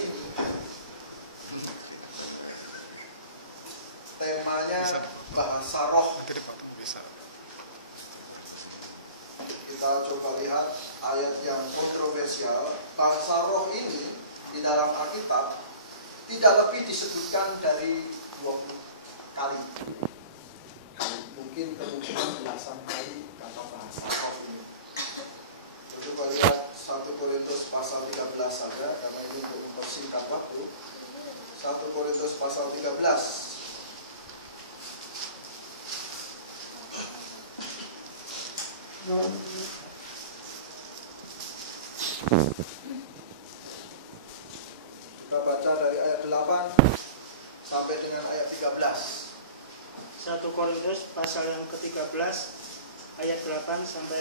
ini temanya bahasa roh. Kita coba lihat ayat yang kontroversial. Bahasa roh ini di dalam Alkitab tidak lebih disebutkan dari 20 kali. Mungkin kemungkinan belasan kali kata bahasa roh ini. Coba lihat 1 Korintus pasal 13 saja, karena ini untuk mempersingkat waktu. 1 Korintus pasal 13. Kita baca dari ayat 8 sampai dengan ayat 13. 1 Korintus pasal yang ke-13 ayat 8 sampai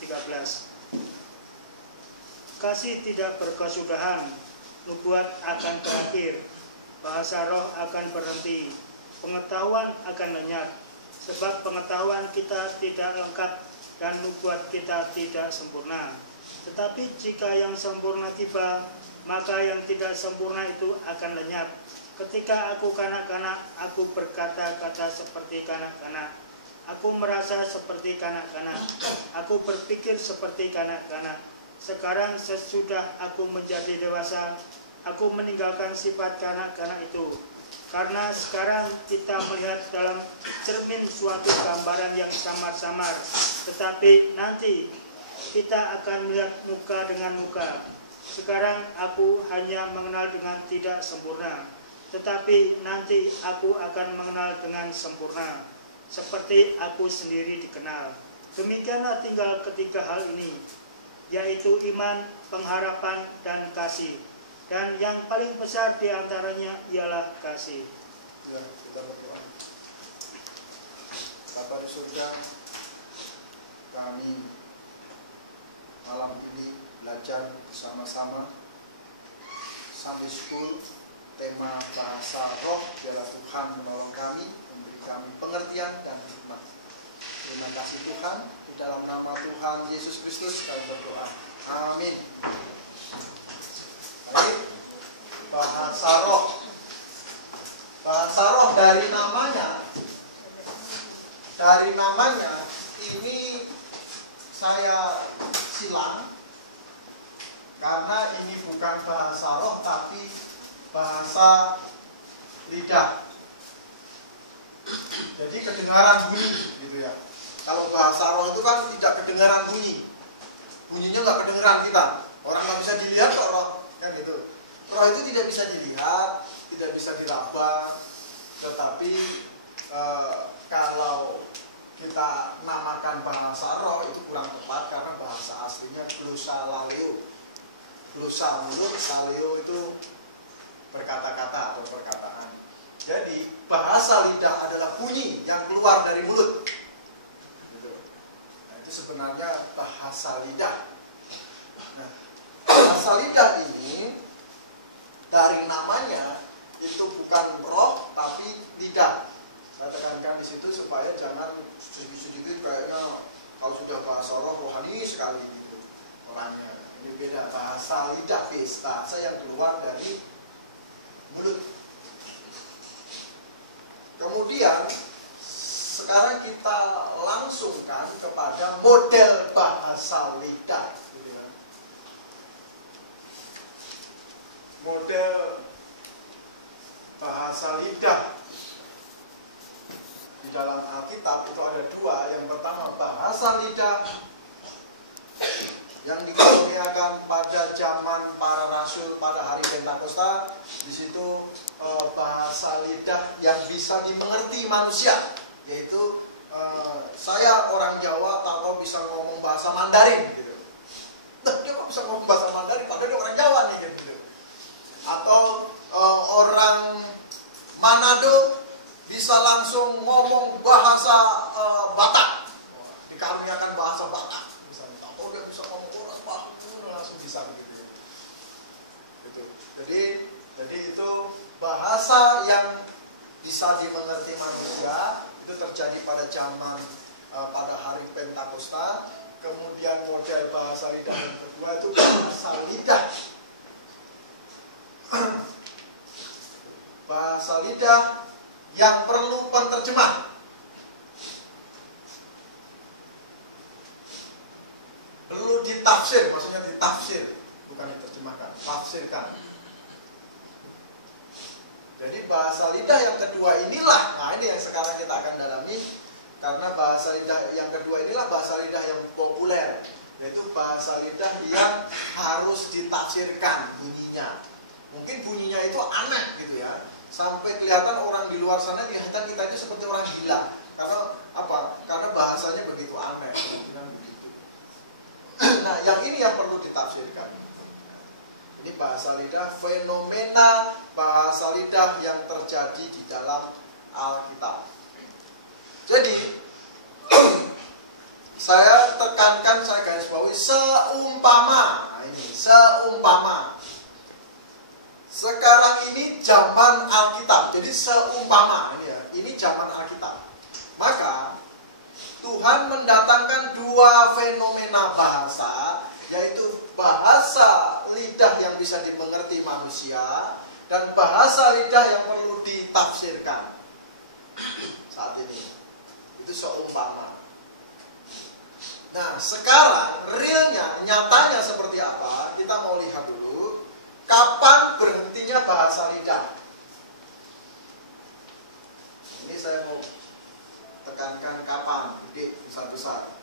13. Kasih tidak berkesudahan, nubuat akan berakhir, bahasa roh akan berhenti, pengetahuan akan lenyap, sebab pengetahuan kita tidak lengkap dan nubuat kita tidak sempurna. Tetapi jika yang sempurna tiba, maka yang tidak sempurna itu akan lenyap. Ketika aku kanak-kanak, aku berkata-kata seperti kanak-kanak. Aku merasa seperti kanak-kanak. Aku berpikir seperti kanak-kanak. Sekarang sesudah aku menjadi dewasa, aku meninggalkan sifat kanak-kanak itu. Karena sekarang kita melihat dalam cermin suatu gambaran yang samar-samar. Tetapi nanti kita akan melihat muka dengan muka. Sekarang aku hanya mengenal dengan tidak sempurna. Tetapi nanti aku akan mengenal dengan sempurna, seperti aku sendiri dikenal. Demikianlah tinggal ketiga hal ini, yaitu iman, pengharapan, dan kasih. Dan yang paling besar di antaranya ialah kasih. Ya, kita berdoa. Bapa di surga, kami malam ini belajar bersama-sama Sunday School. Tema bahasa roh adalah Tuhan menolong kami, memberi kami pengertian dan hikmat. Terima kasih Tuhan, di dalam nama Tuhan Yesus Kristus kami berdoa. Amin. Baik, bahasa roh. Bahasa roh dari namanya ini saya silang, karena ini bukan bahasa roh tapi bahasa lidah. Jadi kedengaran bunyi gitu ya. Kalau bahasa roh itu kan tidak kedengaran bunyi. Bunyinya nggak kedengaran kita. Orang nggak bisa dilihat kok roh, kan gitu. Roh itu tidak bisa dilihat, tidak bisa diraba. Tetapi kalau kita namakan bahasa roh itu kurang tepat, karena bahasa aslinya glosalaleo. Glosa mulut, saleo itu berkata-kata atau perkataan. Jadi bahasa lidah adalah bunyi yang keluar dari mulut. Gitu. Nah, itu sebenarnya bahasa lidah. Nah, bahasa lidah ini dari namanya itu bukan roh tapi lidah. Saya tekankan di situ supaya jangan sedikit-sedikit kayaknya kalau sudah bahasa roh rohani sekali gitu orangnya. Ini beda, bahasa lidah pesta yang keluar dari mulut. Kemudian sekarang kita langsungkan kepada model bahasa lidah. Model bahasa lidah di dalam Alkitab itu ada dua. Yang pertama bahasa lidah yang dikaruniakan pada zaman para rasul pada hari Pentakosta. Di situ bahasa lidah yang bisa dimengerti manusia, yaitu saya orang Jawa tahu bisa ngomong bahasa Mandarin gitu. Nah, dia kok bisa ngomong bahasa Mandarin padahal dia orang Jawa nih gitu. Atau orang Manado bisa langsung ngomong bahasa Batak, dikaruniakan bahasa Batak misalnya. Atau dia bisa ngomong orang Papua langsung bisa begitu. Gitu. Jadi itu bahasa yang bisa dimengerti manusia itu terjadi pada zaman pada hari Pentakosta. Kemudian model bahasa lidah yang kedua itu bahasa lidah lidah yang perlu penterjemah. Perlu ditafsir, maksudnya ditafsir, bukan diterjemahkan, tafsirkan. Jadi bahasa lidah yang kedua inilah, nah ini yang sekarang kita akan dalami, karena bahasa lidah yang kedua inilah bahasa lidah yang populer, yaitu bahasa lidah yang harus ditafsirkan bunyinya. Mungkin bunyinya itu aneh gitu ya, sampai kelihatan orang di luar sana kelihatan kita itu seperti orang gila. Karena apa? Karena bahasanya begitu aneh. Nah, yang ini yang perlu ditafsirkan. Ini bahasa lidah, fenomena bahasa lidah yang terjadi di dalam Alkitab. Jadi, saya tekankan, saya garis bawahi seumpama. Nah ini, seumpama. Sekarang ini zaman Alkitab. Jadi seumpama ini ya, ini zaman Alkitab. Maka Tuhan mendatangkan dua fenomena bahasa, yaitu bahasa lidah yang bisa dimengerti manusia dan bahasa lidah yang perlu ditafsirkan. Saat ini itu seumpama. Nah, sekarang realnya, nyatanya seperti apa? Kita mau lihat dulu kapan berhentinya bahasa lidah. Ini saya mau tekankan kapan, jadi besar-besar.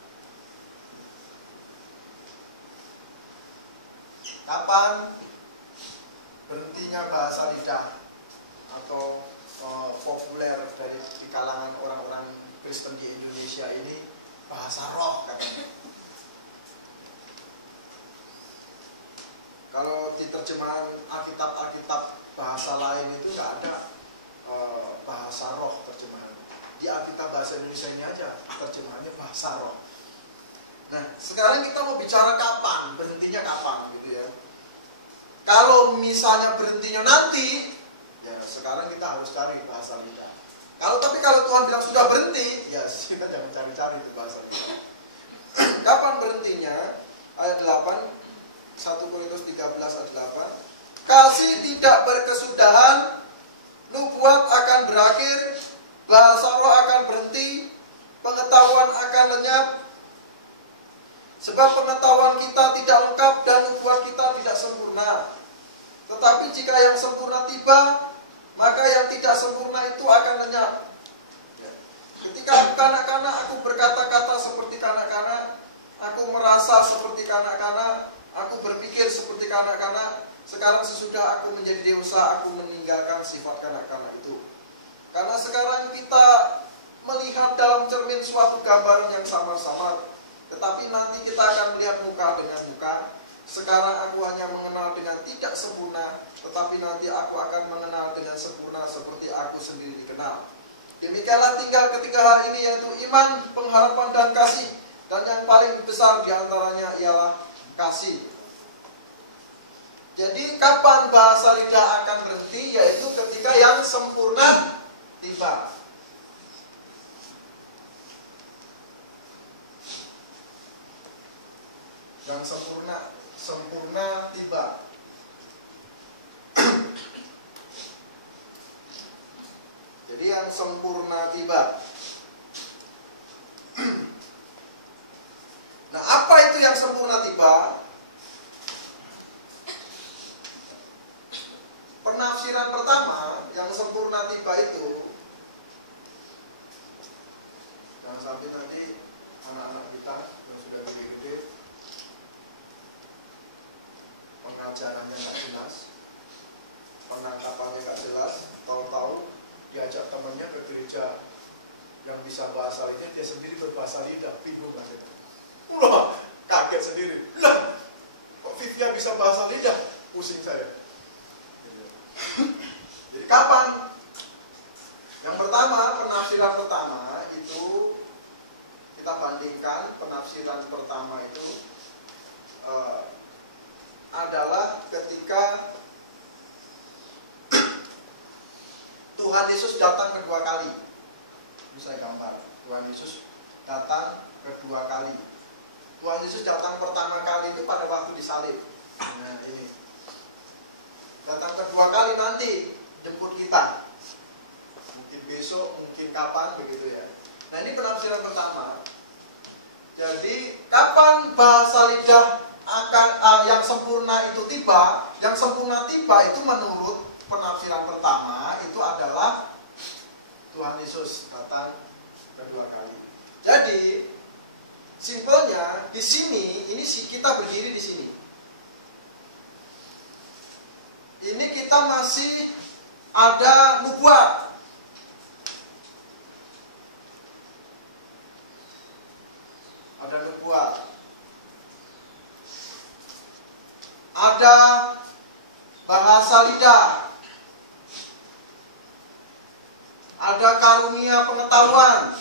Kapan berhentinya bahasa lidah atau populer di kalangan orang-orang Kristen di Indonesia ini bahasa roh katanya. Kalau di terjemahan Alkitab bahasa lain itu nggak ada bahasa roh terjemahan. Di Alkitab bahasa Indonesia ini aja terjemahannya bahasa roh. Nah, sekarang kita mau bicara kapan, berhentinya kapan gitu ya. Kalau misalnya berhentinya nanti, ya sekarang kita harus cari bahasa lidah. Tapi kalau Tuhan bilang sudah berhenti, ya kita jangan cari-cari itu bahasa lidah. Kapan berhentinya? Ayat 8, 1 Korintus 13 ayat 8. Kasih tidak berkesudahan, nubuat akan berakhir, bahasa roh akan berhenti, pengetahuan akan lenyap. Sebab pengetahuan kita tidak lengkap dan nubuat kita tidak sempurna. Tetapi jika yang sempurna tiba, maka yang tidak sempurna itu akan lenyap. Ketika kanak-kanak aku berkata-kata seperti kanak-kanak, aku merasa seperti kanak-kanak, aku berpikir seperti kanak-kanak. Sekarang sesudah aku menjadi dewasa, aku meninggalkan sifat kanak-kanak itu. Karena sekarang kita melihat dalam cermin suatu gambaran yang samar-samar, tetapi nanti kita akan melihat muka dengan muka. Sekarang aku hanya mengenal dengan tidak sempurna, tetapi nanti aku akan mengenal dengan sempurna seperti aku sendiri dikenal. Demikianlah tinggal ketiga hal ini, yaitu iman, pengharapan, dan kasih. Dan yang paling besar diantaranya ialah kasih. Jadi kapan bahasa lidah akan berhenti? Yaitu ketika yang sempurna tiba. Yang sempurna tiba. Jadi yang sempurna tiba. Nah, apa itu yang sempurna tiba? Penafsiran pertama, yang sempurna tiba itu, jangan sampai nanti anak-anak kita yang sudah gede-gede pengajarannya nggak jelas, penangkapannya nggak jelas, tahu-tahu diajak temannya ke gereja yang bisa bahasa lidah, dia sendiri berbahasa lidah, bingung lah kita. Kaget sendiri. Lah, kok Vivia bisa bahasa lidah? Pusing saya. Jadi kapan? Yang pertama, penafsiran pertama itu kita bandingkan. Penafsiran pertama itu adalah ketika Tuhan Yesus datang kedua kali. Ini saya gambar. Tuhan Yesus datang kedua kali. Tuhan Yesus datang pertama kali itu pada waktu disalib. Nah ini. Datang kedua kali nanti jemput kita. besok, mungkin kapan, begitu ya. Nah ini penafsiran pertama. Jadi kapan bahasa lidah akan yang sempurna itu tiba? Yang sempurna tiba itu menurut penafsiran pertama itu adalah Tuhan Yesus datang kedua kali. Jadi simpelnya di sini ini kita berdiri di sini. Ini kita masih ada nubuat. Ada nubuat. Ada bahasa lidah. Ada karunia pengetahuan.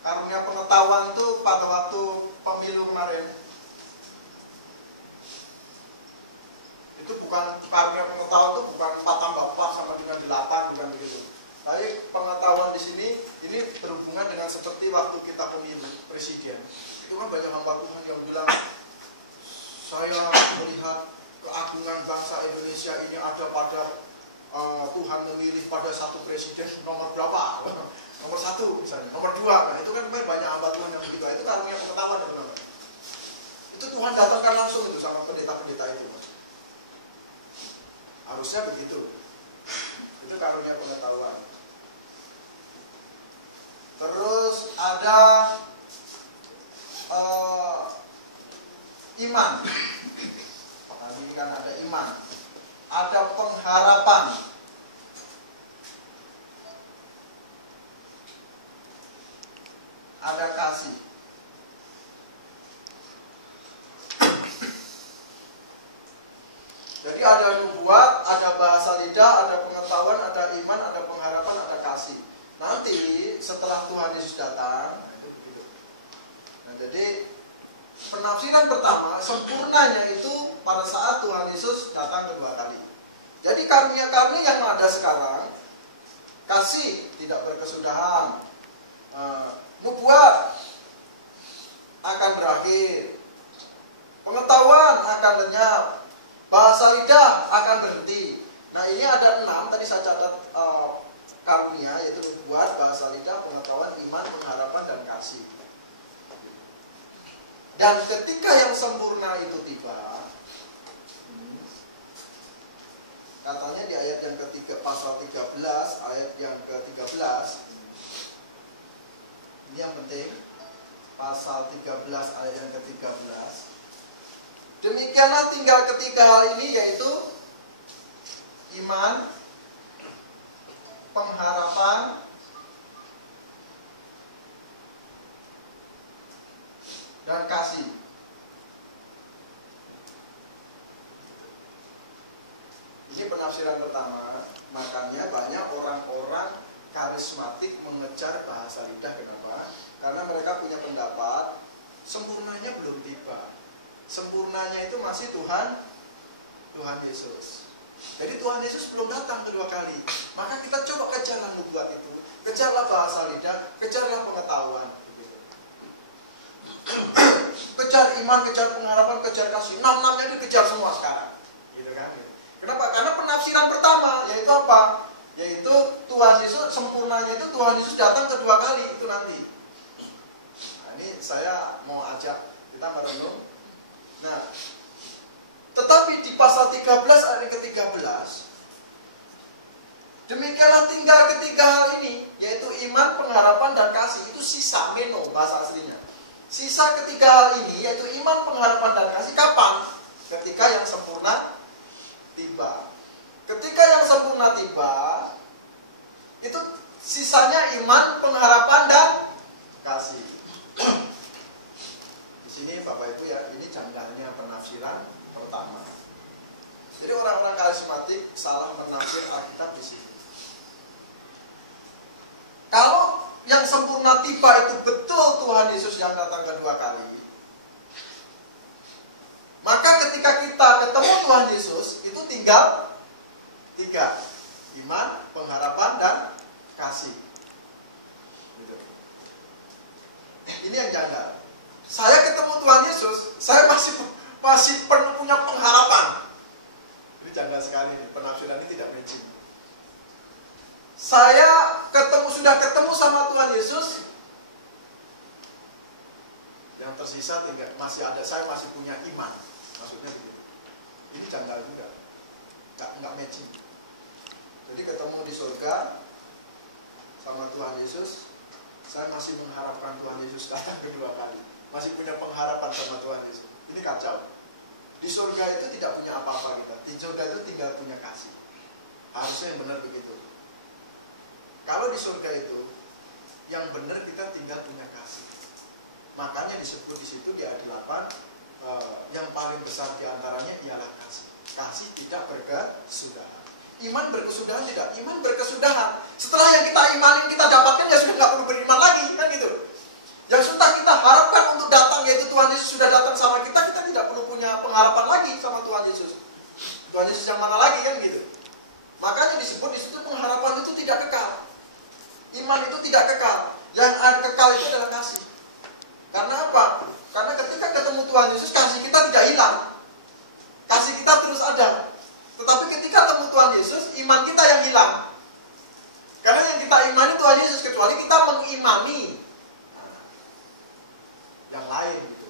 Karunia pengetahuan itu pada waktu pemilu kemarin. Itu bukan karunia pengetahuan, itu bukan 4 tambah 4 sama dengan 8, bukan begitu. Tapi pengetahuan di sini ini berhubungan dengan seperti waktu kita pemilu presiden. Itu kan banyak hamba Tuhan yang bilang, saya melihat keagungan bangsa Indonesia ini ada pada Tuhan memilih pada satu presiden nomor berapa? Nomor 1 misalnya, nomor 2. Nah itu kan banyak hamba Tuhan yang begitu. Itu karunia pengetahuan ya, itu Tuhan datangkan langsung itu sama pendeta-pendeta itu. Harusnya begitu. Itu karunia pengetahuan. Terus ada iman. Tadi ini kan ada iman. Ada pengharapan. Ada kasih. Jadi ada nubuat, ada bahasa lidah, ada pengetahuan, ada iman, ada pengharapan, ada kasih. Nanti setelah Tuhan Yesus datang, nah itu begitu. Nah jadi penafsiran pertama sempurnanya itu pada saat Tuhan Yesus datang kedua kali. Jadi karunia-karunia yang ada sekarang, kasih tidak berkesudahan, nubuat akan berakhir, pengetahuan akan lenyap, bahasa lidah akan berhenti. Nah ini ada 6 tadi saya catat karunia, yaitu nubuat, bahasa lidah, pengetahuan, iman, pengharapan, dan kasih. Dan ketika yang sempurna itu tiba, katanya di ayat yang ketiga, pasal 13, ayat yang ke-13, ini yang penting, pasal 13 ayat yang ke-13. Demikianlah tinggal ketiga hal ini, yaitu iman, pengharapan, dan kasih. Ini penafsiran pertama. Makanya banyak orang-orang karismatik mengejar bahasa lidah. Kenapa? Karena mereka punya pendapat sempurnanya belum tiba. Sempurnanya itu masih Tuhan Yesus. Jadi Tuhan Yesus belum datang kedua kali. Maka kita coba kejarlah nubuat itu, kejarlah bahasa lidah, kejarlah pengetahuan. Kejar iman, kejar pengharapan, kejar kasih. 6-6-nya dikejar semua sekarang. Gitu kan? Kenapa? Karena penafsiran pertama yaitu apa? Yaitu Tuhan Yesus, sempurnanya itu Tuhan Yesus datang kedua kali itu nanti. Nah, ini saya mau ajak kita merenung. Nah, tetapi di pasal 13 ayat ke-13, demikianlah tinggal ketiga hal ini, yaitu iman, pengharapan, dan kasih. Itu sisa, meno bahasa aslinya. Sisa ketiga hal ini, yaitu iman, pengharapan, dan kasih. Kapan? Ketika yang sempurna tiba. Ketika yang sempurna tiba, itu sisanya iman, pengharapan, dan kasih. Di sini Bapak Ibu ya, ini janggalnya penafsiran pertama. Jadi orang-orang karismatik salah menafsir Alkitab di sini. Kalau yang sempurna tiba itu betul Tuhan Yesus yang datang kedua kali, maka ketika kita ketemu Tuhan Yesus, itu tinggal 3. Iman, pengharapan, dan kasih. Gitu. Ini yang janggal. Saya ketemu Tuhan Yesus, saya masih penuh punya pengharapan. Ini janggal sekali nih, penafsiran ini tidak matching. Saya sudah ketemu sama Tuhan Yesus, yang tersisa tinggal saya masih punya iman. Maksudnya begitu. Ini janggal juga. Enggak matching. Jadi ketemu di surga sama Tuhan Yesus, saya masih mengharapkan Tuhan Yesus datang kedua kali. Masih punya pengharapan sama Tuhan Yesus. Ini kacau. Di surga itu tidak punya apa-apa kita. Di surga itu tinggal punya kasih. Harusnya yang benar begitu. Kalau di surga itu, yang benar kita tinggal punya kasih. Makanya disebut di situ di ayat 8, yang paling besar diantaranya ialah kasih. Kasih tidak berkesudahan. Iman berkesudahan tidak? Iman berkesudahan. Setelah yang kita imanin kita dapatkan, ya sudah nggak perlu beriman lagi, kan gitu. Yang sudah kita harapkan untuk datang, yaitu Tuhan Yesus sudah datang sama kita tidak perlu punya pengharapan lagi sama Tuhan Yesus. Tuhan Yesus yang mana lagi, kan gitu. Makanya disebut di situ pengharapan itu tidak kekal. Iman itu tidak kekal. Yang kekal itu adalah kasih. Karena apa? Karena ketika ketemu Tuhan Yesus, kasih kita tidak hilang. Kasih kita terus ada. Tetapi ketika ketemu Tuhan Yesus, iman kita yang hilang. Karena yang kita imani Tuhan Yesus, kecuali kita mengimani yang lain gitu.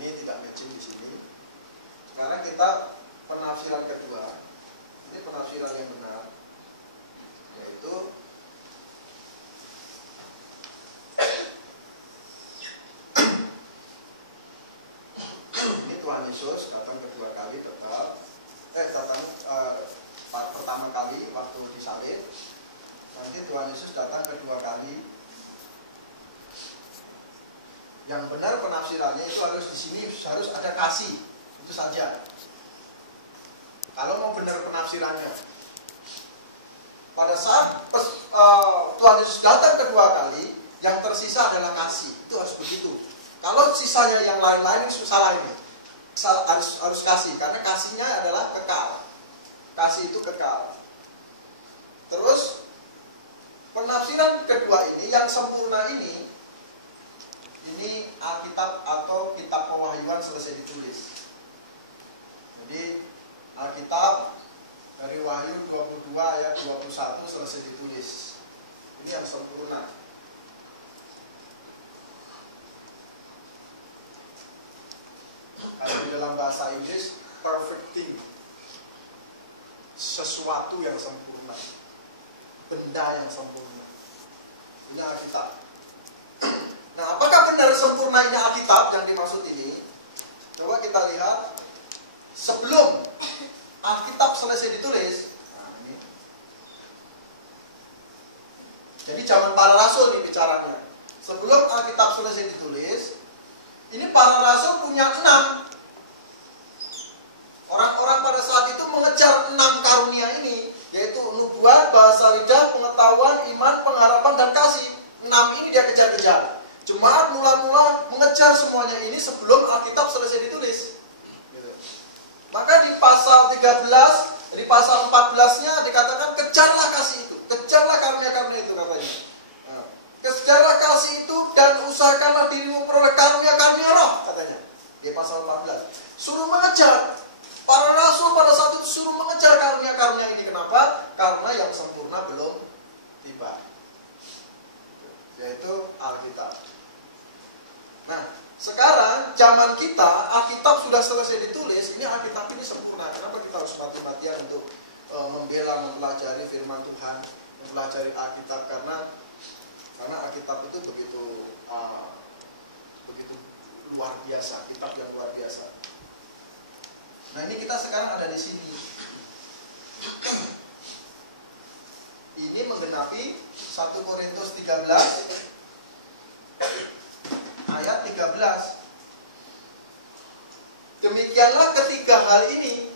Ini tidak matching di sini. Sekarang kita penafsiran kedua. Ini penafsiran yang benar, yaitu ini Tuhan Yesus datang kedua kali pertama kali waktu disalib. Nanti Tuhan Yesus datang kedua kali. Yang benar penafsirannya itu harus di sini harus ada kasih, itu saja. Kalau mau benar penafsirannya, pada saat Tuhan Yesus datang kedua kali, yang tersisa adalah kasih. Itu harus begitu. Kalau sisanya yang lain-lain itu salah ini. Harus kasih, karena kasihnya adalah kekal. Kasih itu kekal. Terus penafsiran kedua ini, yang sempurna ini Alkitab atau kitab Pewahyuan selesai ditulis. Jadi Alkitab dari Wahyu 22 ayat 21 selesai ditulis. Ini yang sempurna. Kalau di dalam bahasa Inggris, perfecting, sesuatu yang sempurna, benda yang sempurna. Ini Alkitab. Nah, apakah benar sempurnanya Alkitab yang dimaksud ini? Coba kita lihat. Sebelum Alkitab selesai ditulis, nah ini. Jadi zaman para rasul nih bicaranya. Sebelum Alkitab selesai ditulis, ini para rasul punya 6. Orang-orang pada saat itu mengejar 6 karunia ini, yaitu nubuat, bahasa lidah, pengetahuan, iman, pengharapan, dan kasih. 6 ini dia kejar-kejar. Jemaat mula-mula mengejar semuanya ini sebelum Alkitab selesai ditulis. Maka di pasal 13, di pasal 14-nya dikatakan kejarlah kasih itu, kejarlah karunia-karunia itu katanya. Kejarlah kasih itu dan usahakanlah dirimu memperoleh karunia-karunia roh katanya. Di pasal 14. Suruh mengejar. Para rasul pada saat itu suruh mengejar karunia-karunia ini. Kenapa? Karena yang sempurna belum tiba. Yaitu Alkitab. Nah, sekarang zaman kita Alkitab sudah selesai ditulis. Ini Alkitab ini sempurna. Kenapa kita harus mati-matian untuk membela, mempelajari firman Tuhan, mempelajari Alkitab? Karena Alkitab itu begitu luar biasa, kitab yang luar biasa. Nah, ini kita sekarang ada di sini. Ini menggenapi 1 Korintus 13 ayat 13. Demikianlah ketiga hal ini.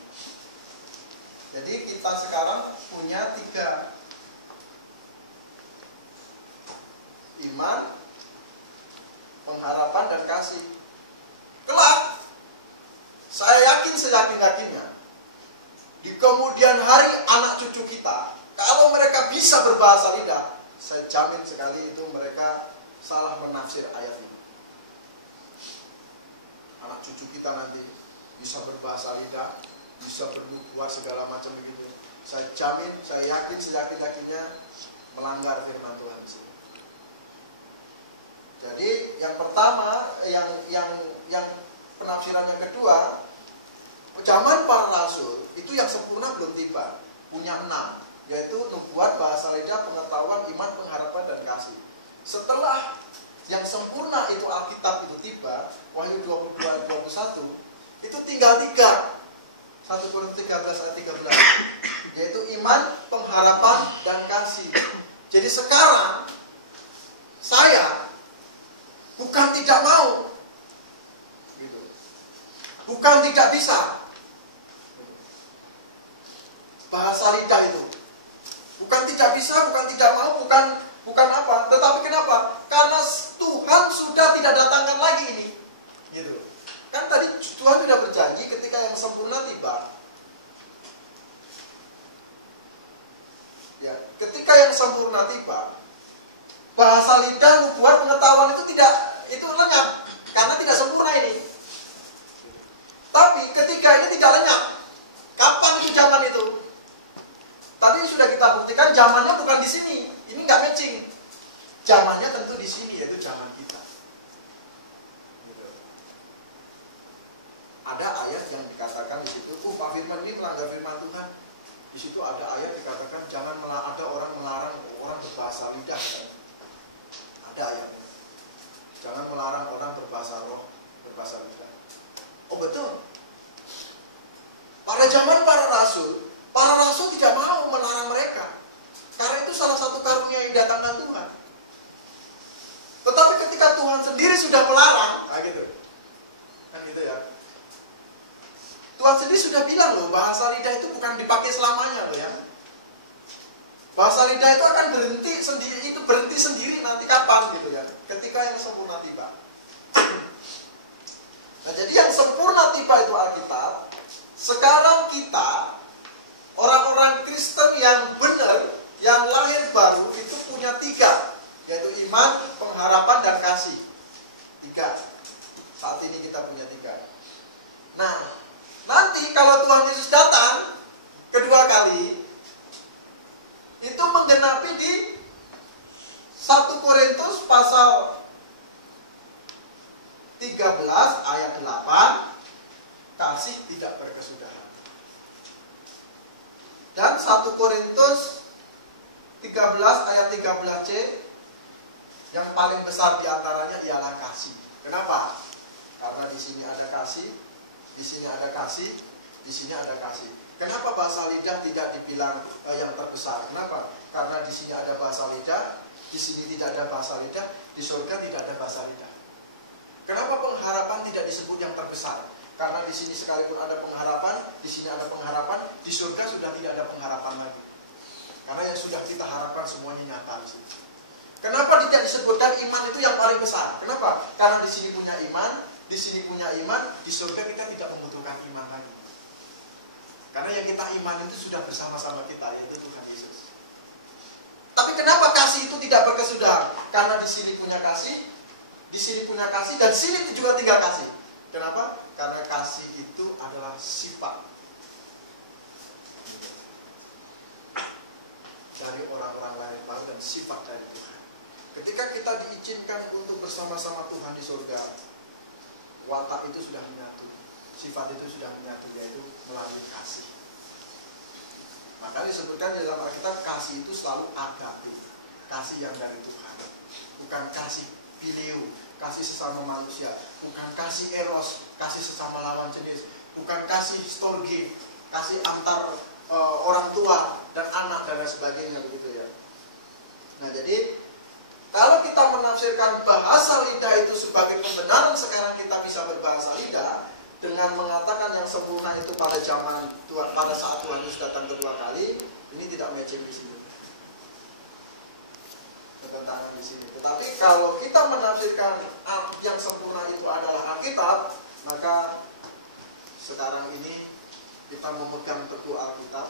Jadi kita sekarang punya 3. Iman, pengharapan, dan kasih. Kelak, saya yakin seyakin-yakinnya, di kemudian hari anak cucu kita, kalau mereka bisa berbahasa lidah, saya jamin sekali itu mereka salah menafsir ayat ini. Anak cucu kita nanti bisa berbahasa lidah, bisa bernubuat segala macam begitu. Saya jamin, saya yakin seyakin-yakinnya melanggar firman Tuhan di sini. Jadi yang pertama, yang penafsiran yang kedua, zaman para rasul itu yang sempurna belum tiba, punya 6, yaitu nubuat, bahasa lidah, pengetahuan, iman, pengharapan, dan kasih. Setelah yang sempurna itu Alkitab itu tiba, Wahyu 22 ayat 21, itu tinggal 3. 1 Korintus 13 ayat 13, yaitu iman, pengharapan, dan kasih. Jadi sekarang saya bukan tidak mau, gitu. Bukan tidak bisa. Bahasa lidah itu bukan tidak bisa, bukan tidak mau, bukan apa. Tetapi kenapa? Karena Tuhan sudah tidak datangkan lagi ini, gitu. Kan tadi Tuhan sudah berjanji ketika yang sempurna tiba. Ya, ketika yang sempurna tiba, bahasa lidah, nubuat, pengetahuan itu lenyap karena tidak sempurna ini. Tapi ketika ini tidak lenyap, kapan itu zaman itu? Tadi sudah kita buktikan zamannya bukan di sini. Ini nggak matching. Zamannya tentu di sini, yaitu zaman kita. Gitu. Ada ayat yang dikatakan di situ, Pak Firman ini melanggar firman Tuhan. Di situ ada ayat dikatakan jangan ada orang melarang orang berbahasa lidah. Ada ayatnya. Jangan melarang orang berbahasa roh, berbahasa lidah. Oh betul. Pada zaman para rasul tidak mau melarang mereka. Karena itu salah satu karunia yang didatangkan Tuhan. Tetapi ketika Tuhan sendiri sudah melarang, nah gitu. Kan gitu ya. Tuhan sendiri sudah bilang loh, bahasa lidah itu bukan dipakai selamanya loh ya. Bahasa lidah itu akan berhenti sendiri nanti kapan gitu ya. Ketika yang sempurna tiba. Nah jadi yang sempurna tiba itu Alkitab. Sekarang kita, orang-orang Kristen yang benar, yang lahir baru itu punya 3. Yaitu iman, pengharapan, dan kasih. 3. Saat ini kita punya 3. Nah, nanti kalau Tuhan Yesus datang kedua kali, itu menggenapi di 1 Korintus pasal 13 ayat 8, kasih tidak berkesudahan. Dan 1 Korintus 13 ayat 13c, yang paling besar diantaranya ialah kasih. Kenapa? Karena di sini ada kasih, di sini ada kasih, di sini ada kasih. Kenapa bahasa lidah tidak dibilang yang terbesar? Kenapa? Karena di sini ada bahasa lidah, di sini tidak ada bahasa lidah, di surga tidak ada bahasa lidah. Kenapa pengharapan tidak disebut yang terbesar? Karena di sini sekalipun ada pengharapan, di sini ada pengharapan, di surga sudah tidak ada pengharapan lagi. Karena yang sudah kita harapkan semuanya nyata di sini. Kenapa tidak disebutkan iman itu yang paling besar? Kenapa? Karena di sini punya iman, di sini punya iman, di surga kita tidak membutuhkan iman lagi. Karena yang kita iman itu sudah bersama-sama kita, yaitu Tuhan Yesus. Tapi kenapa kasih itu tidak berkesudahan? Karena di sini punya kasih, di sini punya kasih, dan sini juga tinggal kasih. Kenapa? Karena kasih itu adalah sifat dari orang-orang lahir baru dan sifat dari Tuhan. Ketika kita diizinkan untuk bersama-sama Tuhan di surga, watak itu sudah menyatu, sifat itu sudah menyatu, yaitu melalui kasih. Maka disebutkan di dalam Alkitab, kasih itu selalu agape, kasih yang dari Tuhan, bukan kasih phileo, kasih sesama manusia, bukan kasih eros, kasih sesama lawan jenis, bukan kasih storge, kasih antar orang tua dan anak dan lain sebagainya begitu ya. Nah jadi kalau kita menafsirkan bahasa lidah itu sebagai pembenaran sekarang kita bisa berbahasa lidah dengan mengatakan yang sempurna itu pada zaman Tuhan, pada saat Tuhan Yesus datang kedua kali, ini tidak matching di sini. Bertentangan di sini. Tetapi kalau kita menafsirkan yang sempurna itu adalah Alkitab, maka sekarang ini kita memegang teguh Alkitab,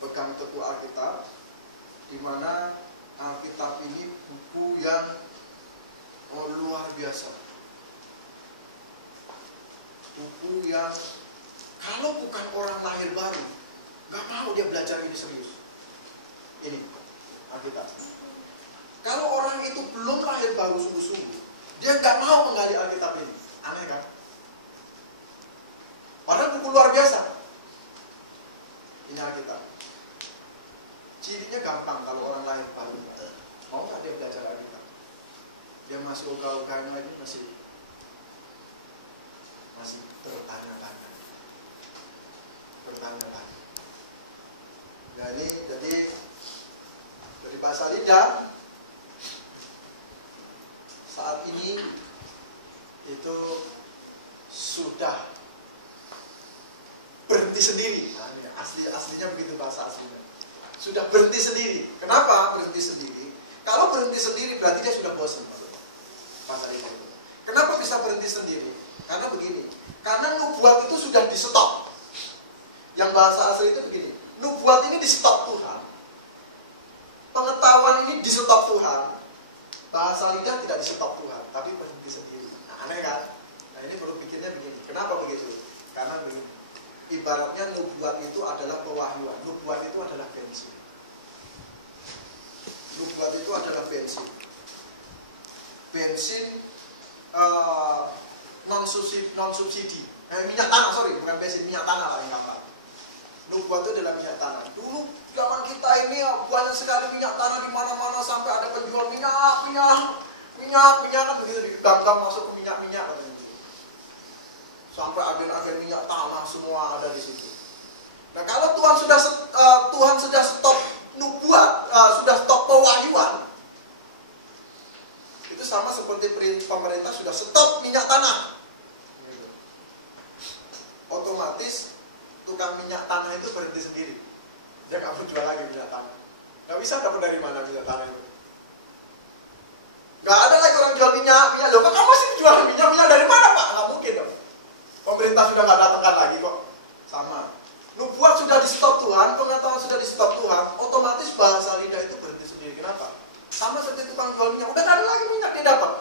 pegang teguh Alkitab, di mana Alkitab ini buku yang luar biasa. buku yang kalau bukan orang lahir baru, nggak mau dia belajar ini serius. Ini Alkitab. Kalau orang itu belum lahir baru sungguh-sungguh, dia nggak mau menggali Alkitab ini. Aneh kan? Padahal buku luar biasa. Ini Alkitab. Cirinya gampang kalau orang lahir baru. Mau nggak dia belajar Alkitab? Dia masih ogah-ogahnya lagi, masih bertanya-tanya. Jadi dari bahasa lidah saat ini itu sudah berhenti sendiri. Nah, ini aslinya begitu bahasa aslinya. Sudah berhenti sendiri. Kenapa berhenti sendiri? Kalau berhenti sendiri berarti dia sudah bosan. Bahasa lidah itu. Kenapa bisa berhenti sendiri? Karena begini. Karena nubuat itu sudah di stop. Yang bahasa asli itu begini. Nubuat ini di stop Tuhan. Pengetahuan ini di stop Tuhan. Bahasa lidah tidak di stop Tuhan, tapi berhenti sendiri. Nah, aneh kan? Nah, ini perlu pikirnya begini. Kenapa begitu? Karena begini. Ibaratnya nubuat itu adalah pewahyuan. Nubuat itu adalah bensin. Nubuat itu adalah bensin. Bensin non subsidi. Minyak tanah, bukan bensin, minyak tanah lah yang gampang. Nubuat itu adalah minyak tanah. Dulu zaman kita ini banyak sekali minyak tanah di mana-mana, sampai ada penjual minyak kan begitu, di gang-gang masuk ke minyak kan begitu. Sampai agen-agen minyak tanah semua ada di situ. Nah, kalau Tuhan sudah stop nubuat, sudah stop pewahyuan, itu sama seperti pemerintah sudah stop minyak tanah. Otomatis tukang minyak tanah itu berhenti sendiri. Dia nggak mau jual lagi minyak tanah. Nggak bisa dapat dari mana minyak tanah itu. Nggak ada lagi orang jual minyak. Loh, kok kamu masih jual minyak dari mana, Pak? Nggak mungkin dong. Pemerintah sudah nggak datangkan lagi kok. Sama. Nubuat sudah di stop Tuhan, pengetahuan sudah di stop Tuhan, otomatis bahasa lidah itu berhenti sendiri. Kenapa? Sama seperti tukang jual minyak. Udah nggak ada lagi minyak dia dapat.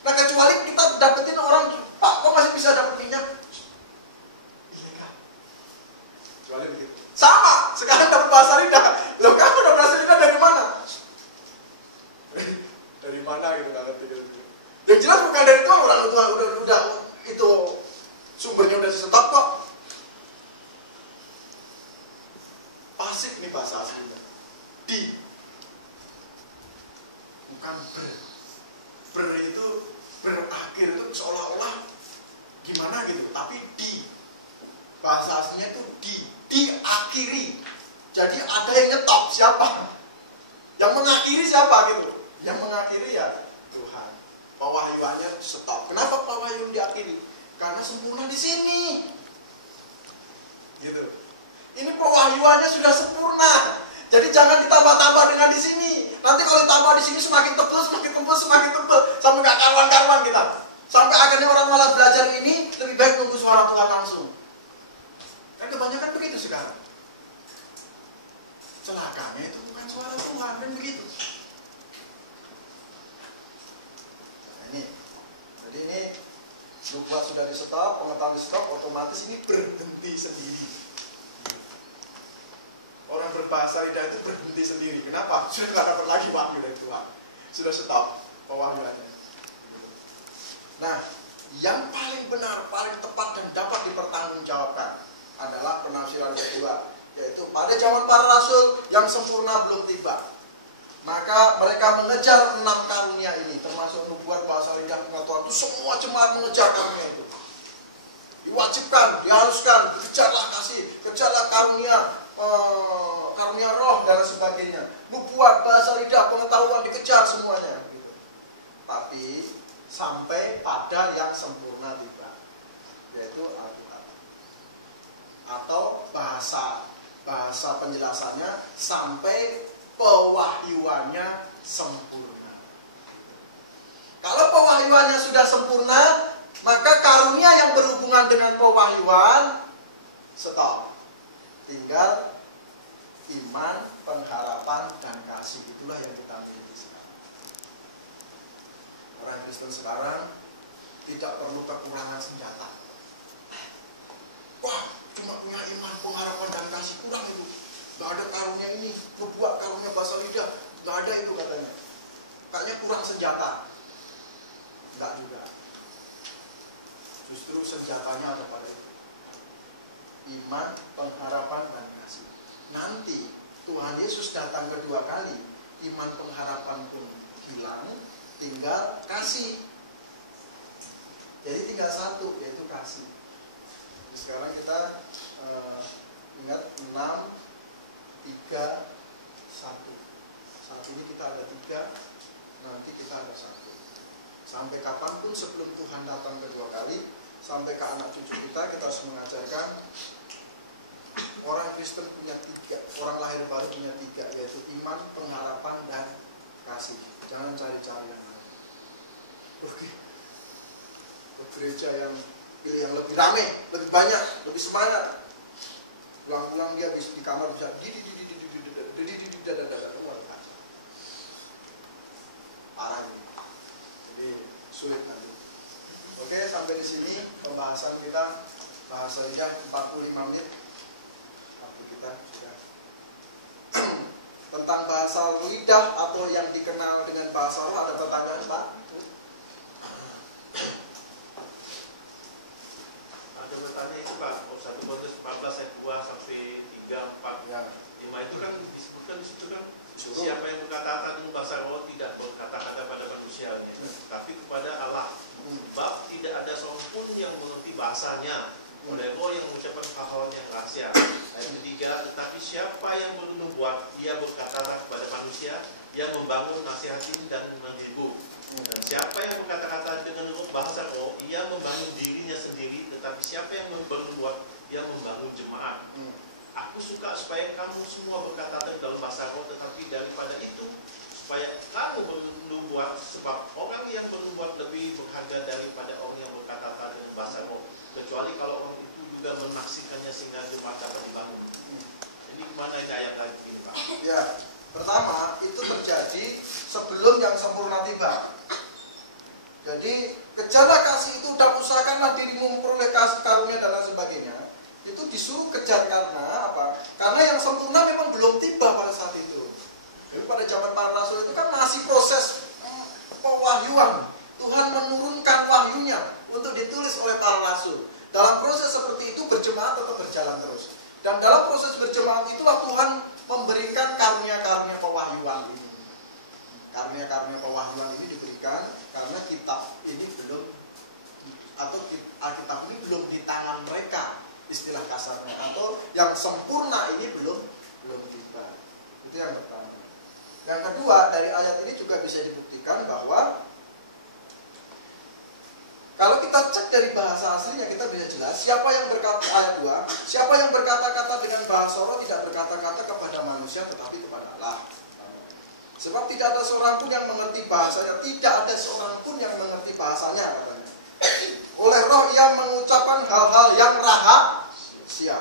Nah, kecuali kita dapetin orang, Pak, kok masih bisa dapat minyak? Kecuali begitu. Sama, sekarang dapat bahasa lidah. Loh, kamu dapat bahasa lidah dari mana? Dari mana gitu, nggak ngerti gitu. Yang jelas bukan dari Tuhan, udah itu sumbernya udah stop kok. Pasif nih bahasa aslinya. Di, bukan ber. Ber itu berakhir, itu seolah-olah gimana gitu, tapi di. Bahasa aslinya itu diakhiri. Jadi ada yang nyetop, siapa? Yang mengakhiri siapa gitu? Yang mengakhiri ya Tuhan. Pewahyuannya stop. Kenapa pewahyuan diakhiri? Karena sempurna di sini. Gitu. Ini pewahyuannya sudah sempurna. Jadi jangan ditambah-tambah dengan di sini. Nanti kalau ditambah di sini semakin tebal, sampai nggak karuan-karuan kita. Sampai akhirnya orang malas belajar ini, lebih baik nunggu suara Tuhan langsung. Kan kebanyakan begitu sekarang. Celakanya itu bukan suara Tuhan, kan begitu. Nah, ini. Jadi ini nubuat sudah di stop, pengetahuan di stop, otomatis ini berhenti sendiri. Orang berbahasa lidah itu berhenti sendiri. Kenapa? Sudah tidak dapat lagi wahyu dari Tuhan. Sudah stop pewahyuannya. Nah, yang paling benar, paling tepat dan dapat dipertanggungjawabkan adalah penafsiran kedua, yaitu pada zaman para rasul yang sempurna belum tiba. Maka mereka mengejar 6 karunia ini, termasuk nubuat, bahasa lidah, pengetahuan, itu semua jemaat mengejar karunia itu. Diwajibkan, diharuskan, kejarlah karunia, karunia roh dan sebagainya. Nubuat, bahasa lidah, pengetahuan dikejar semuanya. Gitu. Tapi sampai pada yang sempurna tiba, yaitu Alkitab. Atau bahasa penjelasannya sampai pewahyuannya sempurna. Kalau pewahyuannya sudah sempurna, maka karunia yang berhubungan dengan pewahyuan stop. Tinggal iman, pengharapan, dan kasih. Itulah yang kita miliki sekarang. Orang Kristen sekarang tidak perlu kekurangan senjata. Wah, cuma punya iman, pengharapan dan kasih, kurang itu. Gak ada karunia ini, nubuat, karunia bahasa lidah, gak ada itu katanya. Kayaknya kurang senjata. Enggak juga. Justru senjatanya ada pada itu. Iman, pengharapan, dan kasih. Nanti Tuhan Yesus datang kedua kali, iman pengharapan pun hilang, tinggal kasih. Jadi tinggal satu, yaitu kasih. Sekarang kita ingat 6, 3, 1. Saat ini kita ada 3, nanti kita ada 1. Sampai kapanpun sebelum Tuhan datang kedua kali, sampai ke anak cucu kita harus mengajarkan orang Kristen punya 3, orang lahir baru punya 3, yaitu iman, pengharapan, dan kasih. Jangan cari-cari yang lain. Oke. Ke gereja yang pilih yang lebih rame, lebih banyak, lebih semangat. Pulang-pulang dia bisa di kamar bisa parah ini. Jadi sulit nanti. Oke, sampai di sini pembahasan kita bahasa lidah 45 menit. Waktu kita sudah tentang bahasa lidah atau yang dikenal dengan bahasa roh. Ada pertanyaan, Pak? Ada bertanya itu, Pak. 1 Korintus 14 ayat 2 sampai 3, 4, Ya. 5 itu kan disebutkan di situ kan, siapa yang berkata-kata dengan bahasa roh tidak berkata-kata pada manusianya, tapi kepada Allah. Sebab tidak ada seorang pun yang mengerti bahasanya, oleh roh yang mengucapkan hal-hal yang rahasia. Ayat ketiga, tetapi siapa yang bernubuat, ia berkata kepada manusia, yang membangun nasihat ini dan menghibur. Dan siapa yang berkata-kata dengan bahasa roh, ia membangun dirinya sendiri, tetapi siapa yang bernubuat, ia membangun jemaat. Aku suka supaya kamu semua berkata dalam bahasa roh, tetapi daripada itu supaya kamu bernubuat, sebab orang yang bernubuat lebih berharga daripada orang yang berkata dengan bahasa roh, kecuali kalau orang itu juga menaksikannya sehingga jemaat dapat dibangun. Jadi gimana ayat lagi ini, Pak? Ya, pertama itu terjadi sebelum yang sempurna tiba. Jadi kejarlah kasih itu dan usahakanlah dirimu memperoleh kasih karunia dan lain sebagainya. Itu disuruh kejar karena apa? Karena yang sempurna memang belum tiba pada saat itu. Jadi pada zaman para rasul itu kan masih proses pewahyuan. Tuhan menurunkan wahyunya untuk ditulis oleh para rasul. Dalam proses seperti itu berjemaat tetap berjalan terus. Dan dalam proses berjemaat itulah Tuhan memberikan karunia-karunia pewahyuan ini. Karunia-karunia pewahyuan ini diberikan karena kitab ini belum, atau Alkitab ini belum di tangan mereka, istilah kasarnya, atau yang sempurna ini belum tiba. Itu yang pertama. Yang kedua, dari ayat ini juga bisa dibuktikan bahwa kalau kita cek dari bahasa aslinya, kita bisa jelas siapa yang berkata, ayat 2, siapa yang berkata-kata dengan bahasa roh tidak berkata-kata kepada manusia tetapi kepada Allah. Sebab tidak ada seorang pun yang mengerti bahasanya, tidak ada seorang pun yang mengerti bahasanya, katanya. Oleh roh ia mengucapkan hal-hal yang rahasia.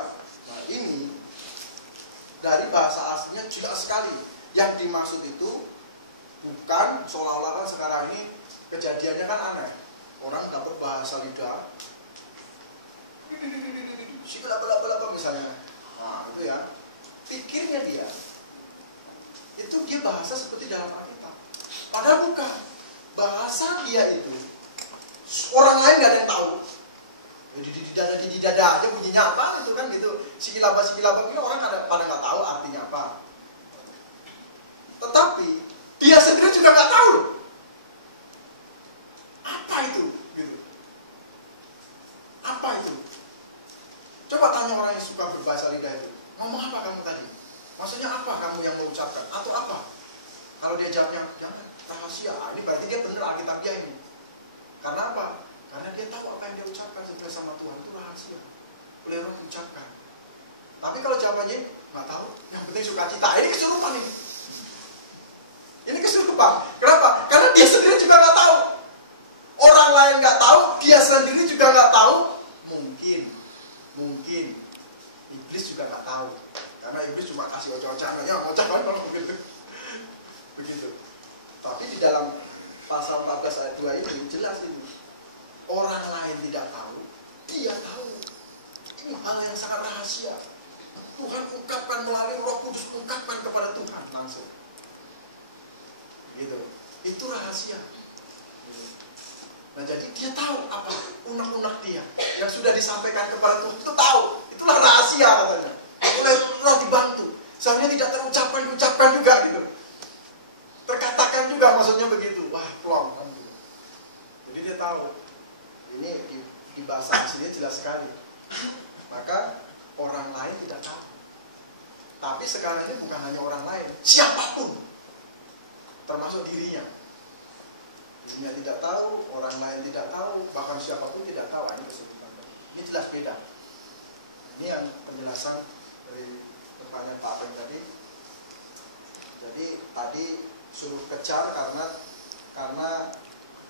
Nah, ini dari bahasa aslinya jelas sekali. Yang dimaksud itu bukan seolah-olah kan sekarang ini kejadiannya kan aneh. Orang dapat bahasa lidah, si belak-belak misalnya. Nah, itu ya. Pikirnya dia itu dia bahasa seperti dalam Alkitab. Padahal bukan. Bahasa dia itu orang lain nggak ada yang tahu. Di dada aja bunyinya apa itu kan gitu. Sikilaba ini orang pada nggak tahu artinya apa. Tetapi dia sendiri juga nggak tahu. Apa itu? Gitu. Apa itu? Coba tanya orang yang suka berbahasa lidah itu. Ngomong apa kamu tadi? Maksudnya apa kamu yang mengucapkan? Atau apa? Kalau dia jawabnya, jangan, rahasia. Ini berarti dia benar Alkitab dia ini. Karena apa? Karena dia tahu apa yang dia ucapkan sesuai sama Tuhan itu rahasia. Boleh Roh ucapkan. Tapi kalau jawabannya nggak tahu, yang penting sukacita. Ini kesurupan ini. Ini kesurupan. Kenapa? Karena dia sendiri juga nggak tahu. Orang lain nggak tahu, dia sendiri juga nggak tahu. Mungkin iblis juga nggak tahu. Karena iblis cuma kasih ocak-ocakan, ya ocak kan kalau begitu. Tapi di dalam pasal 14 ayat 2 ini jelas ini. orang lain tidak tahu, dia tahu. Ini hal yang sangat rahasia. Tuhan ungkapkan melalui Roh Kudus, ungkapkan kepada Tuhan langsung. Gitu. Itu rahasia. Nah, jadi dia tahu apa unek-unek dia yang sudah disampaikan kepada Tuhan, itu tahu. Itulah rahasia katanya. Oleh Roh dibantu. Sebenarnya tidak terucapkan juga gitu. Terkatakan juga, maksudnya begitu. Wah, plong kan gitu. Jadi dia tahu. Ini di bahasa aslinya jelas sekali. Maka orang lain tidak tahu. Tapi sekarang ini bukan hanya orang lain, siapapun, termasuk dirinya. Dirinya tidak tahu, orang lain tidak tahu, bahkan siapapun tidak tahu. Ini kesimpulan. Ini jelas beda. Ini yang penjelasan dari pertanyaan Pak Apeng tadi. Jadi tadi suruh kejar karena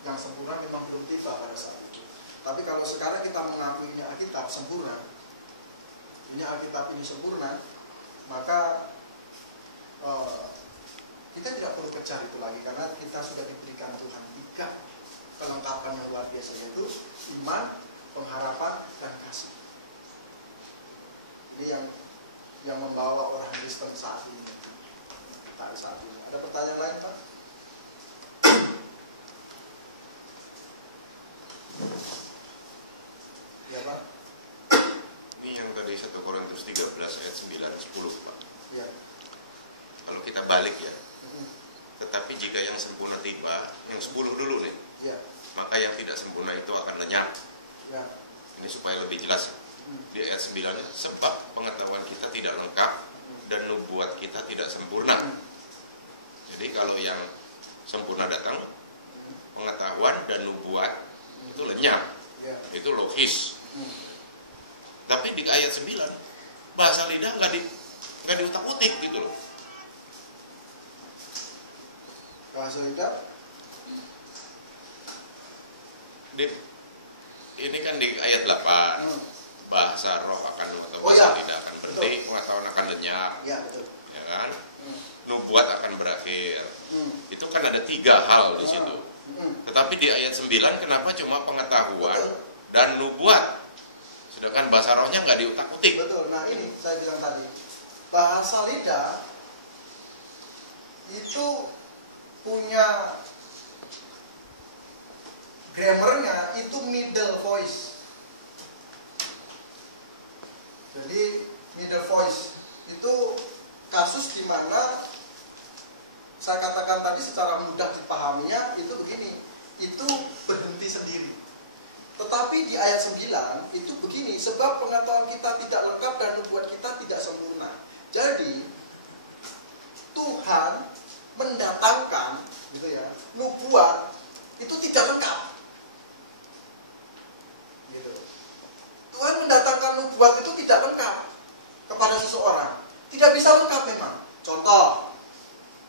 yang sempurna memang belum tiba pada saat itu. Tapi kalau sekarang kita mengakui ini Alkitab sempurna, ini Alkitab ini sempurna, maka kita tidak perlu kejar itu lagi, karena kita sudah diberikan Tuhan 3 kelengkapan yang luar biasa, yaitu iman, pengharapan, dan kasih. Ini yang membawa orang Kristen saat ini. Saat ini. Ada pertanyaan lain, Pak? Ya, Pak. Ini yang tadi 1 Korintus 13 ayat 9-10, Pak. Ya. Kalau kita balik ya. Tetapi jika yang sempurna tiba, yang 10 dulu nih. Ya. Maka yang tidak sempurna itu akan lenyap. Ya. Ini supaya lebih jelas. Di ayat 9, sebab pengetahuan kita tidak lengkap dan nubuat kita tidak sempurna. Jadi kalau yang sempurna datang, pengetahuan dan nubuat itu lenyap. Ya. Itu logis. Tapi di ayat 9, bahasa lidah nggak diutak-utik gitu loh. Bahasa lidah? Ini kan di ayat 8, bahasa roh akan atau ya. bahasa lidah akan berhenti, Betul. pengetahuan akan lenyap, Ya, betul. ya kan? Nubuat akan berakhir. Itu kan ada 3 hal di situ. Tetapi di ayat 9 kenapa cuma pengetahuan dan nubuat? Sedangkan bahasa rohnya nggak diutak-utik. Betul. Nah, ini saya bilang tadi, bahasa lidah itu punya grammarnya itu middle voice. Jadi middle voice itu kasus di mana saya katakan tadi secara mudah dipahaminya itu begini, itu berhenti sendiri. Tetapi di ayat 9 itu begini, sebab pengetahuan kita tidak lengkap dan nubuat kita tidak sempurna. Jadi Tuhan mendatangkan gitu ya, nubuat itu tidak lengkap. Gitu. Tuhan mendatangkan nubuat itu tidak lengkap kepada seseorang. Tidak bisa lengkap memang. Contoh,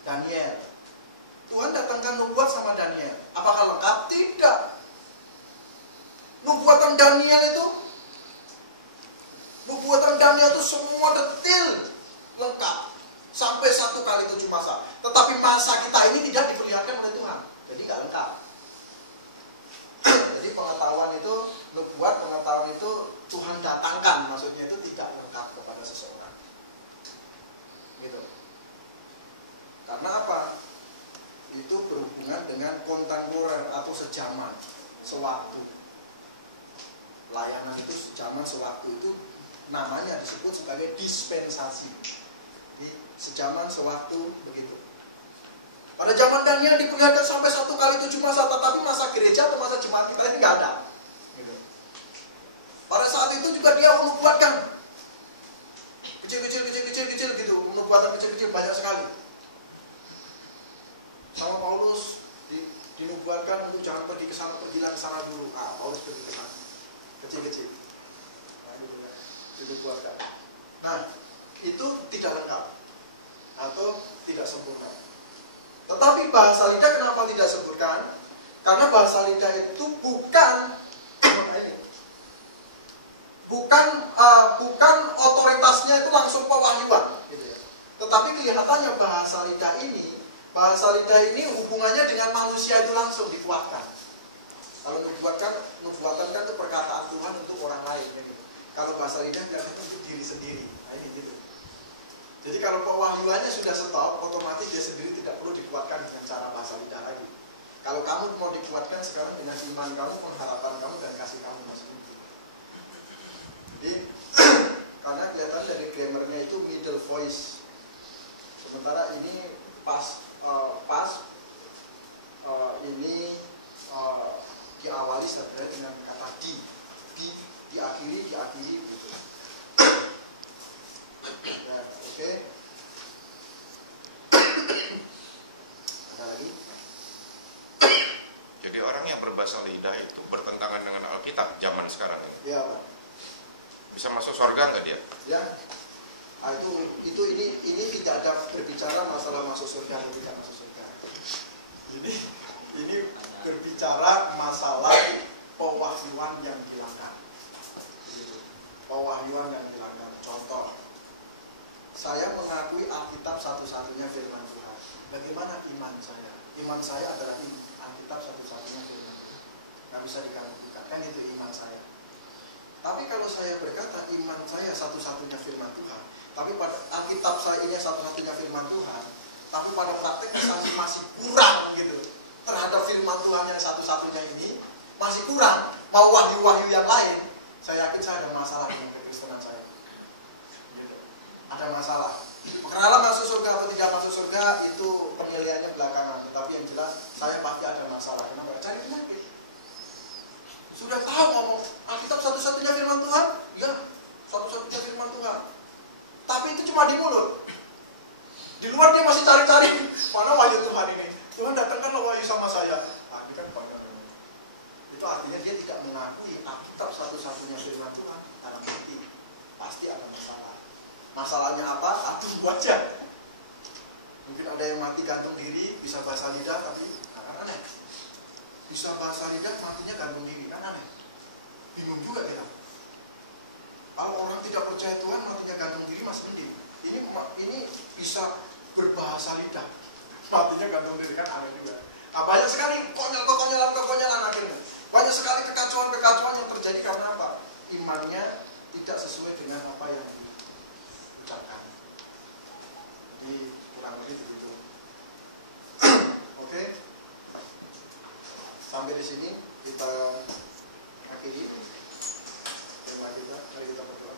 Daniel. Tuhan datangkan nubuat sama Daniel. Apakah lengkap? Tidak. Nubuatan Daniel itu semua detil lengkap sampai 1 kali 7 masa. Tetapi masa kita ini tidak diperlihatkan oleh Tuhan, jadi nggak lengkap. Jadi pengetahuan itu, nubuat pengetahuan itu Tuhan datangkan, maksudnya itu tidak lengkap kepada seseorang. Gitu. Karena apa? Itu berhubungan dengan kontemporer atau sejaman, sewaktu. Layanan itu sejaman, sewaktu, itu namanya disebut sebagai dispensasi. Jadi sejaman, sewaktu, begitu. Pada zaman Daniel diperlihatkan sampai 1 kali 7 masa, tetapi masa gereja atau masa jemaat kita ini nggak ada. Gitu. Pada saat itu juga dia menubuatkan kecil gitu, menubuatan kecil-kecil banyak sekali. Sama Paulus dinubuatkan untuk jangan pergi ke sana, pergilah ke sana dulu. Paulus pergi ke sana. Kecil-kecil. Dinubuatkan. Nah, itu tidak lengkap atau tidak sempurna. Tetapi bahasa lidah kenapa tidak sempurna? Karena bahasa lidah itu bukan otoritasnya itu langsung pewahyuan, gitu ya. Tetapi kelihatannya bahasa lidah ini hubungannya dengan manusia itu langsung dikuatkan. Kalau nubuatan kan itu perkataan Tuhan untuk orang lain. Gitu. Kalau bahasa lidah biasanya untuk diri sendiri. Nah, ini gitu. Jadi kalau pewahyuannya sudah stop, otomatis dia sendiri tidak perlu dikuatkan dengan cara bahasa lidah lagi. Kalau kamu mau dikuatkan sekarang dengan iman kamu, pengharapan kamu, dan kasih kamu masing-masing. Jadi karena kelihatan dari grammarnya itu middle voice. Sementara ini ini diawali sebenarnya dengan kata diakhiri gitu. Ya, oke. Ada lagi? Jadi orang yang berbahasa lidah itu bertentangan dengan Alkitab zaman sekarang ini. Ya, Pak. Bisa masuk surga nggak dia? Ya. Nah, ini tidak ada berbicara masalah masuk surga atau tidak masuk surga. Ini berbicara masalah pewahyuan yang dilanggar. Pewahyuan yang dilanggar. Contoh, saya mengakui Alkitab satu-satunya firman Tuhan. Bagaimana iman saya? Iman saya adalah Alkitab satu-satunya firman Tuhan. Nggak bisa diganggukan. Kan itu iman saya. Tapi kalau saya berkata iman saya satu-satunya firman Tuhan, tapi pada Alkitab saya ini satu-satunya firman Tuhan, tapi pada prakteknya saya masih kurang gitu terhadap firman Tuhan yang satu-satunya ini, masih kurang, mau wahyu-wahyu yang lain, saya yakin saya ada masalah dengan kekristenan saya. Gitu. Ada masalah. Perkenalan masuk surga atau tidak masuk surga itu penilaiannya belakangan, tetapi yang jelas saya pasti ada masalah. Kenapa? Cari penyakit. Sudah tahu ngomong Alkitab satu-satunya firman Tuhan? Ya, satu-satunya firman Tuhan. Tapi itu cuma di mulut. Di luar dia masih cari-cari mana wahyu Tuhan ini. Tuhan datangkanlah wahyu sama saya. Nah, ini kan banyak. Itu artinya dia tidak mengakui Alkitab satu-satunya firman Tuhan. Dalam hati pasti ada masalah. Masalahnya apa? Tunggu aja. Mungkin ada yang mati gantung diri, bisa bahasa lidah, tapi aneh. Bisa bahasa lidah, matinya gantung diri, kan aneh. Bingung juga kita. Kalau orang tidak percaya Tuhan, matinya gantung diri, mas mending. Ini bisa berbahasa lidah, matinya gantung diri, kan aneh juga. Nah, banyak sekali kekonyolan akhirnya. Banyak sekali kekacauan yang terjadi karena apa? Imannya tidak sesuai dengan apa yang diucapkan. Jadi kurang lebih begitu. Oke. Sampai di sini kita akhiri tema kita. Mari kita berdoa.